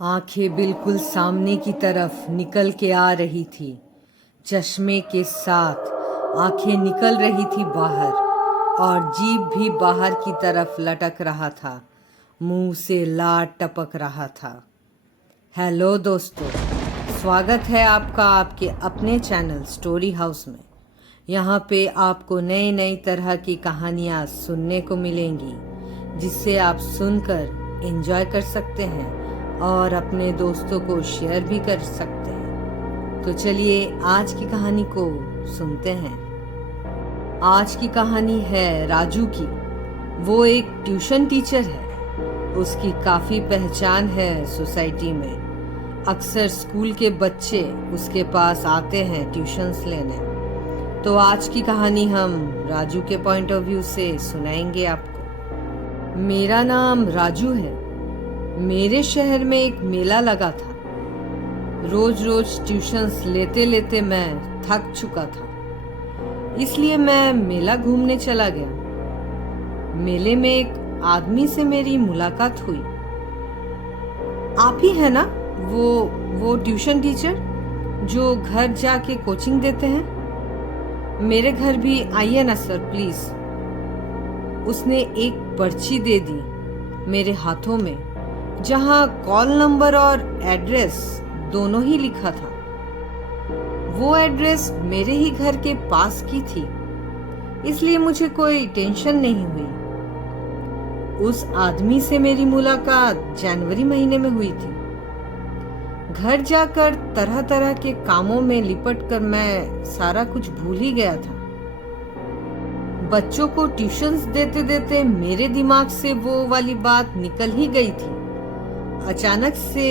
आंखें बिल्कुल सामने की तरफ निकल के आ रही थी। चश्मे के साथ आंखें निकल रही थी बाहर और जीभ भी बाहर की तरफ लटक रहा था। मुंह से लार टपक रहा था। हेलो दोस्तों, स्वागत है आपका आपके अपने चैनल स्टोरी हाउस में। यहाँ पे आपको नई नई तरह की कहानियाँ सुनने को मिलेंगी, जिससे आप सुनकर एंजॉय कर सकते हैं और अपने दोस्तों को शेयर भी कर सकते हैं। तो चलिए आज की कहानी को सुनते हैं। आज की कहानी है राजू की। वो एक ट्यूशन टीचर है। उसकी काफ़ी पहचान है सोसाइटी में। अक्सर स्कूल के बच्चे उसके पास आते हैं ट्यूशन्स लेने। तो आज की कहानी हम राजू के पॉइंट ऑफ व्यू से सुनाएंगे आपको। मेरा नाम राजू है। मेरे शहर में एक मेला लगा था। रोज रोज ट्यूशन्स लेते लेते मैं थक चुका था, इसलिए मैं मेला घूमने चला गया। मेले में एक आदमी से मेरी मुलाकात हुई। आप ही है ना वो ट्यूशन टीचर जो घर जाके कोचिंग देते हैं? मेरे घर भी आइए ना सर प्लीज। उसने एक पर्ची दे दी मेरे हाथों में, जहां कॉल नंबर और एड्रेस दोनों ही लिखा था। वो एड्रेस मेरे ही घर के पास की थी, इसलिए मुझे कोई टेंशन नहीं हुई। उस आदमी से मेरी मुलाकात जनवरी महीने में हुई थी। घर जाकर तरह तरह के कामों में लिपट कर मैं सारा कुछ भूल ही गया था। बच्चों को ट्यूशन्स देते देते मेरे दिमाग से वो वाली बात निकल ही गई थी। अचानक से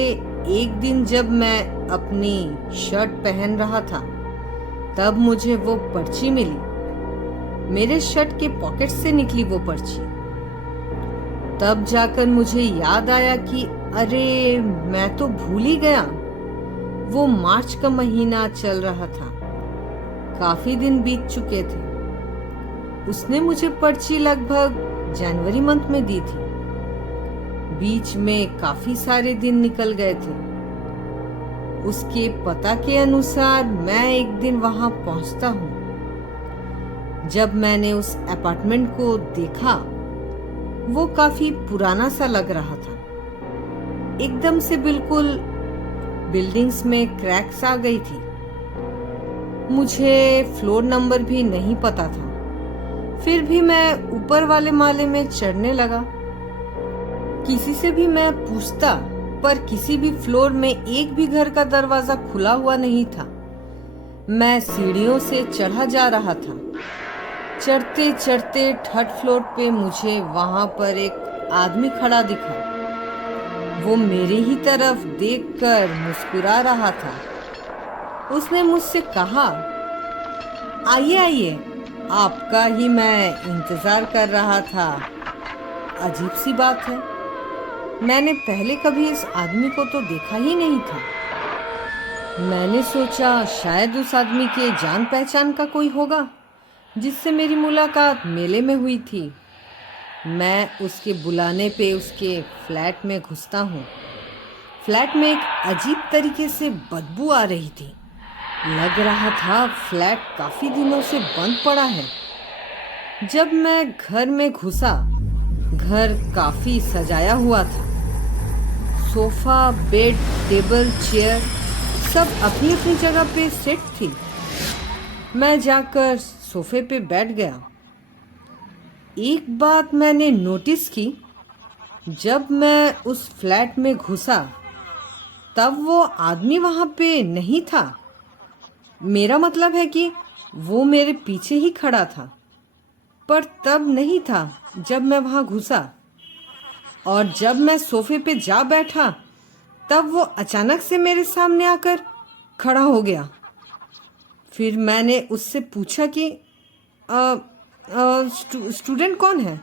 एक दिन जब मैं अपनी शर्ट पहन रहा था, तब मुझे वो पर्ची मिली। मेरे शर्ट के पॉकेट से निकली वो पर्ची। तब जाकर मुझे याद आया कि अरे मैं तो भूल ही गया। वो मार्च का महीना चल रहा था। काफी दिन बीत चुके थे। उसने मुझे पर्ची लगभग जनवरी मंथ में दी थी। बीच में काफी सारे दिन निकल गए थे। उसके पता के अनुसार मैं एक दिन वहां पहुंचता हूं। जब मैंने उस अपार्टमेंट को देखा, वो काफी पुराना सा लग रहा था। एकदम से बिल्कुल बिल्डिंग्स में क्रैक्स आ गई थी। मुझे फ्लोर नंबर भी नहीं पता था। फिर भी मैं ऊपर वाले माले में चढ़ने लगा। किसी से भी मैं पूछता, पर किसी भी फ्लोर में एक भी घर का दरवाजा खुला हुआ नहीं था। मैं सीढ़ियों से चढ़ा जा रहा था। चढ़ते चढ़ते थर्ड फ्लोर पे मुझे वहां पर एक आदमी खड़ा दिखा। वो मेरे ही तरफ देखकर मुस्कुरा रहा था। उसने मुझसे कहा, आइए आइए, आपका ही मैं इंतजार कर रहा था। अजीब सी बात है, मैंने पहले कभी इस आदमी को तो देखा ही नहीं था। मैंने सोचा शायद उस आदमी के जान पहचान का कोई होगा जिससे मेरी मुलाकात मेले में हुई थी। मैं उसके बुलाने पे उसके फ्लैट में घुसता हूँ। फ्लैट में एक अजीब तरीके से बदबू आ रही थी। लग रहा था फ्लैट काफी दिनों से बंद पड़ा है। जब मैं घर में घुसा, घर काफी सजाया हुआ था। सोफा, बेड, टेबल, चेयर सब अपनी अपनी जगह पे सेट थी। मैं जाकर सोफे पे बैठ गया। एक बात मैंने नोटिस की, जब मैं उस फ्लैट में घुसा तब वो आदमी वहां पे नहीं था। मेरा मतलब है कि वो मेरे पीछे ही खड़ा था, पर तब नहीं था जब मैं वहां घुसा। और जब मैं सोफे पे जा बैठा, तब वो अचानक से मेरे सामने आकर खड़ा हो गया। फिर मैंने उससे पूछा कि स्टूडेंट कौन है?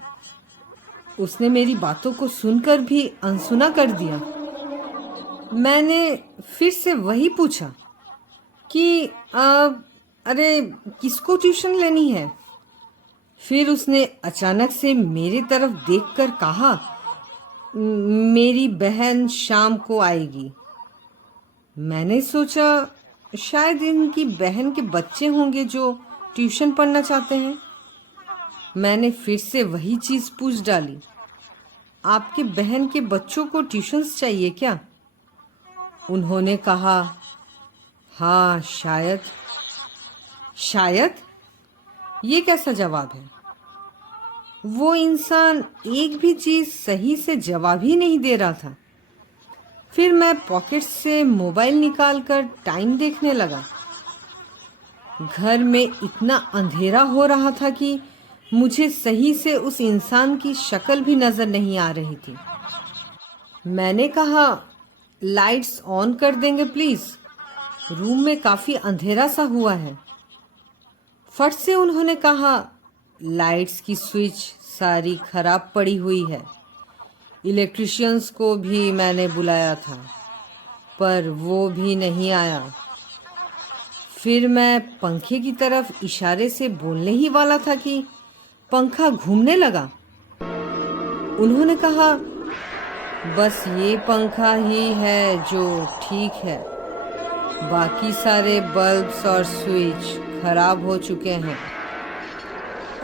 उसने मेरी बातों को सुनकर भी अनसुना कर दिया। मैंने फिर से वही पूछा कि अरे किसको ट्यूशन लेनी है? फिर उसने अचानक से मेरी तरफ देखकर कहा, मेरी बहन शाम को आएगी। मैंने सोचा शायद इनकी बहन के बच्चे होंगे जो ट्यूशन पढ़ना चाहते हैं। मैंने फिर से वही चीज़ पूछ डाली, आपके बहन के बच्चों को ट्यूशन्स चाहिए क्या? उन्होंने कहा, हाँ शायद। शायद? ये कैसा जवाब है? वो इंसान एक भी चीज़ सही से जवाब ही नहीं दे रहा था। फिर मैं पॉकेट से मोबाइल निकालकर टाइम देखने लगा। घर में इतना अंधेरा हो रहा था कि मुझे सही से उस इंसान की शक्ल भी नजर नहीं आ रही थी। मैंने कहा, लाइट्स ऑन कर देंगे प्लीज, रूम में काफी अंधेरा सा हुआ है। फट से उन्होंने कहा, लाइट्स की स्विच सारी खराब पड़ी हुई है। इलेक्ट्रिशियंस को भी मैंने बुलाया था, पर वो भी नहीं आया। फिर मैं पंखे की तरफ इशारे से बोलने ही वाला था कि पंखा घूमने लगा। उन्होंने कहा, बस ये पंखा ही है जो ठीक है, बाकी सारे बल्ब्स और स्विच खराब हो चुके हैं।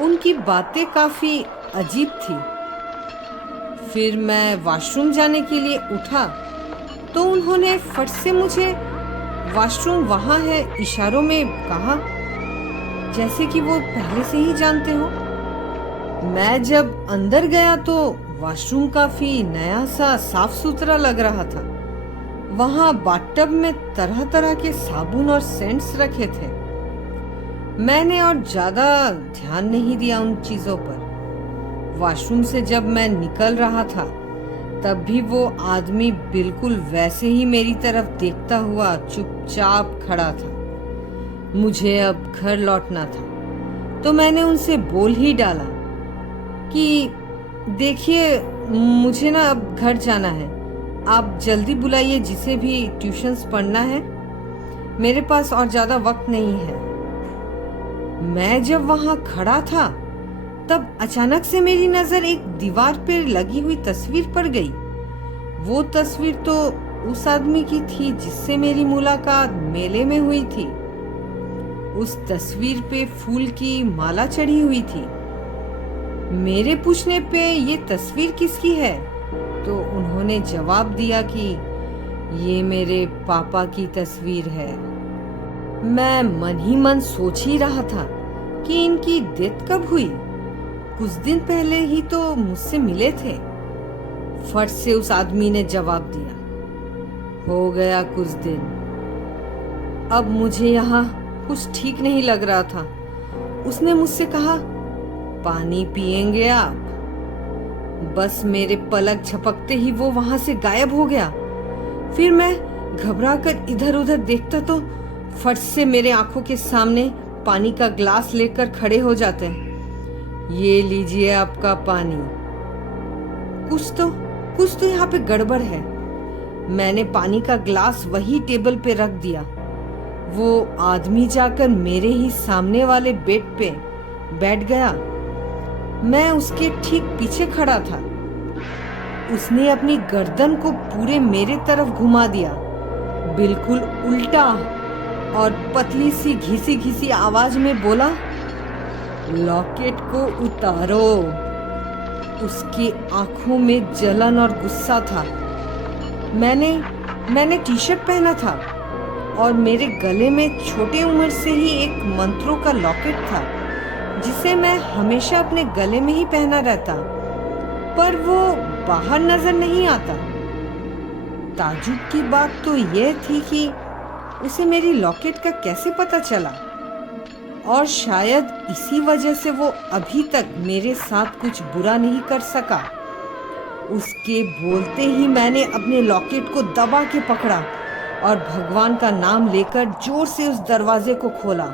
उनकी बातें काफ़ी अजीब थी। फिर मैं वॉशरूम जाने के लिए उठा तो उन्होंने फट से मुझे वॉशरूम वहाँ है इशारों में कहा, जैसे कि वो पहले से ही जानते हो। मैं जब अंदर गया तो वॉशरूम काफ़ी नया सा साफ सुथरा लग रहा था। वहाँ बाथटब में तरह तरह के साबुन और सेंट्स रखे थे। मैंने और ज़्यादा ध्यान नहीं दिया उन चीज़ों पर। वॉशरूम से जब मैं निकल रहा था तब भी वो आदमी बिल्कुल वैसे ही मेरी तरफ देखता हुआ चुपचाप खड़ा था। मुझे अब घर लौटना था तो मैंने उनसे बोल ही डाला कि देखिए, मुझे ना अब घर जाना है, आप जल्दी बुलाइए जिसे भी ट्यूशन्स पढ़ना है, मेरे पास और ज़्यादा वक्त नहीं है। मैं जब वहाँ खड़ा था तब अचानक से मेरी नजर एक दीवार पर लगी हुई तस्वीर पर गई। वो तस्वीर तो उस आदमी की थी जिससे मेरी मुलाकात मेले में हुई थी। उस तस्वीर पे फूल की माला चढ़ी हुई थी। मेरे पूछने पे ये तस्वीर किसकी है तो उन्होंने जवाब दिया कि ये मेरे पापा की तस्वीर है। मैं मन ही मन सोच ही रहा था कि इनकी डेथ कब हुई। कुछ दिन पहले ही तो मुझसे मिले थे। फट से उस आदमी ने जवाब दिया, हो गया कुछ दिन। अब मुझे यहाँ कुछ ठीक नहीं लग रहा था। उसने मुझसे कहा, पानी पिएंगे आप? बस मेरे पलक झपकते ही वो वहां से गायब हो गया। फिर मैं घबराकर इधर उधर देखता तो फट से मेरे आंखों के सामने पानी का ग्लास लेकर खड़े हो जाते हैं। ये लीजिए आपका पानी। कुछ तो यहाँ पे गड़बड़ है। मैंने पानी का ग्लास वही टेबल पे रख दिया। वो आदमी जाकर मेरे ही सामने वाले बेड पे बैठ गया। मैं उसके ठीक पीछे खड़ा था। उसने अपनी गर्दन को पूरे मेरे तरफ घुमा दिया, बिल्कुल उल्टा, और पतली सी घिसी घिसी आवाज में बोला, लॉकेट को उतारो। उसकी आंखों में जलन और गुस्सा था। मैंने टी शर्ट पहना था और मेरे गले में छोटे उम्र से ही एक मंत्रों का लॉकेट था जिसे मैं हमेशा अपने गले में ही पहना रहता, पर वो बाहर नजर नहीं आता। ताज्जुब की बात तो यह थी कि उसे मेरी लॉकेट का कैसे पता चला, और शायद इसी वजह से वो अभी तक मेरे साथ कुछ बुरा नहीं कर सका। उसके बोलते ही मैंने अपने लॉकेट को दबा के पकड़ा और भगवान का नाम लेकर जोर से उस दरवाजे को खोला।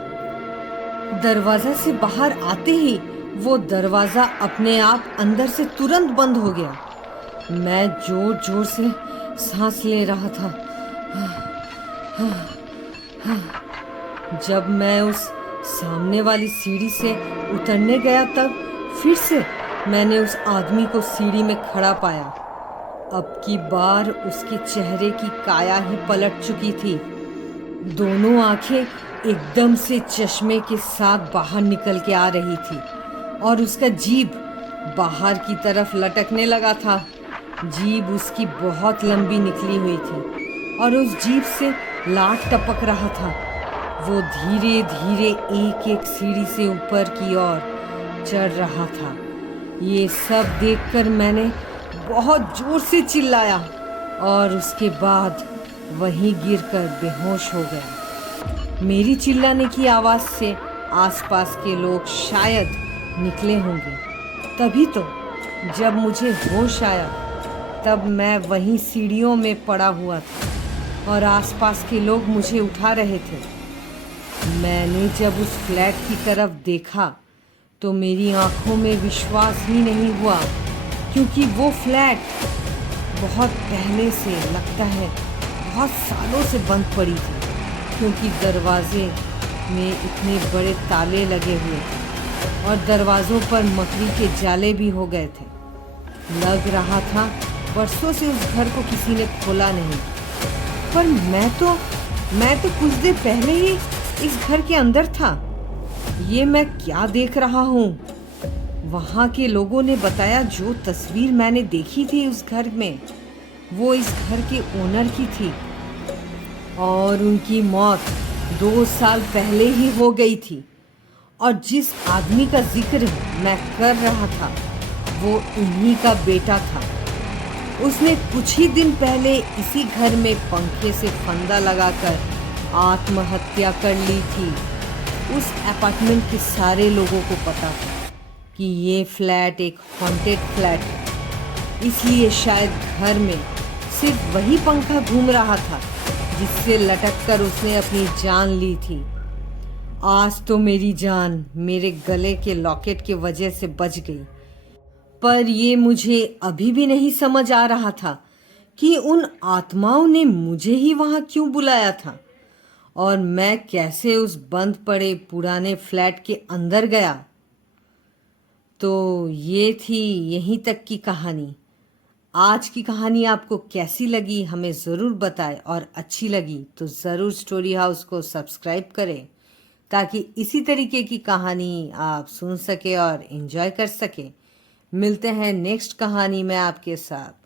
दरवाजा से बाहर आते ही वो दरवाजा अपने आप अंदर से तुरंत बंद हो गया। मैं जोर जोर से सांस ले रहा था। जब मैं उस सामने वाली सीढ़ी से उतरने गया तब फिर से मैंने उस आदमी को सीढ़ी में खड़ा पाया। अब की बार उसके चेहरे की काया ही पलट चुकी थी। दोनों आंखें एकदम से चश्मे के साथ बाहर निकल के आ रही थी और उसका जीभ बाहर की तरफ लटकने लगा था। जीभ उसकी बहुत लंबी निकली हुई थी और उस जीभ से लाट टपक रहा था। वो धीरे धीरे एक एक सीढ़ी से ऊपर की ओर चढ़ रहा था। ये सब देखकर मैंने बहुत जोर से चिल्लाया और उसके बाद वहीं गिरकर बेहोश हो गया। मेरी चिल्लाने की आवाज़ से आसपास के लोग शायद निकले होंगे। तभी तो जब मुझे होश आया तब मैं वहीं सीढ़ियों में पड़ा हुआ था और आसपास के लोग मुझे उठा रहे थे। मैंने जब उस फ्लैट की तरफ देखा तो मेरी आंखों में विश्वास ही नहीं हुआ, क्योंकि वो फ्लैट बहुत पहले से, लगता है बहुत सालों से बंद पड़ी थी, क्योंकि दरवाजे में इतने बड़े ताले लगे हुए थे और दरवाज़ों पर मकड़ी के जाले भी हो गए थे। लग रहा था बरसों से उस घर को किसी ने खोला नहीं। पर मैं तो कुछ देर पहले ही इस घर के अंदर था। ये मैं क्या देख रहा हूँ? वहाँ के लोगों ने बताया जो तस्वीर मैंने देखी थी उस घर में, वो इस घर के ओनर की थी और उनकी मौत 2 साल पहले ही हो गई थी। और जिस आदमी का जिक्र मैं कर रहा था वो इन्हीं का बेटा था। उसने कुछ ही दिन पहले इसी घर में पंखे से फंदा लगाकर आत्महत्या कर ली थी। उस अपार्टमेंट के सारे लोगों को पता था कि ये फ्लैट एक हॉन्टेड फ्लैट है, इसलिए शायद घर में सिर्फ वही पंखा घूम रहा था जिससे लटककर उसने अपनी जान ली थी। आज तो मेरी जान मेरे गले के लॉकेट की वजह से बच गई, पर ये मुझे अभी भी नहीं समझ आ रहा था कि उन आत्माओं ने मुझे ही वहां क्यों बुलाया था और मैं कैसे उस बंद पड़े पुराने फ्लैट के अंदर गया। तो ये थी यहीं तक की कहानी। आज की कहानी आपको कैसी लगी हमें ज़रूर बताएं, और अच्छी लगी तो ज़रूर स्टोरी हाउस को सब्सक्राइब करें ताकि इसी तरीके की कहानी आप सुन सके और एंजॉय कर सके। मिलते हैं नेक्स्ट कहानी में आपके साथ।